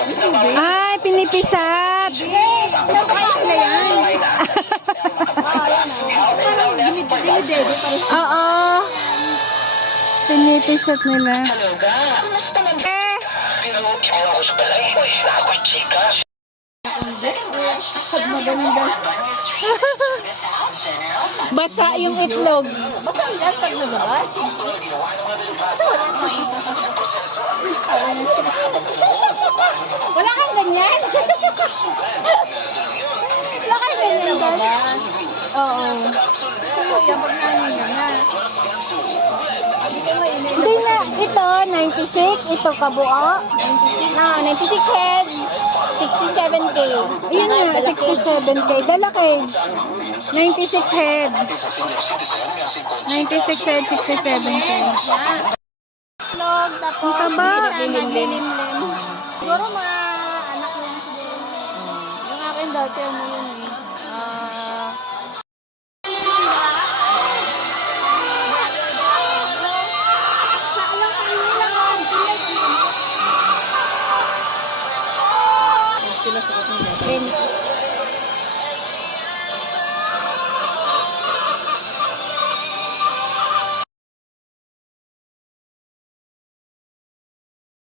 Ay, pinipisat. Nagkakay sila yan. Oo. Pinipisat nila. Eh. Basa yung itlog. Basta ang yan pag nalabas. Wala kang ganyan. Wala kang ganyan doon. Oo. Kaya pag nanin na. Hindi na. Ito, 96. Ito, kabuo. 96 head. 67K. Yun nga, 67K. Dalaki. 96 head. 96 head, 67K. Log, tapos Ang taba. lilim-lim. Siguro mga anak lang sila. Yung akin dati, ano yun eh. Sila sa